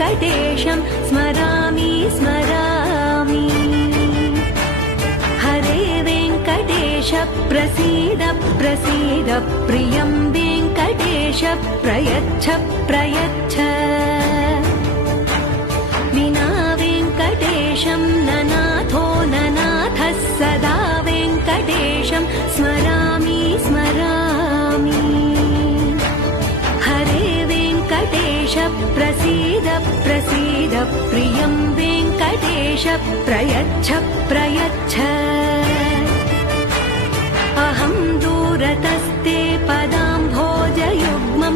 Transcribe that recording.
वेङ्कटेशं स्मरामि स्मरामि। हरे वेङ्कटेश प्रसीद प्रसीद प्रियं वेङ्कटेश प्रयच्छ प्रयच्छ। विना वेङ्कटेशं ननाथो ननाथः सदा वेङ्कटेशं स्मरामि स्मरामि। हरे वेङ्कटेश प्रसीद प्रसीद प्रियं वेङ्कटेश प्रयच्छ प्रयच्छ। अहं दूरतस्ते पदाम्भोजयुग्मं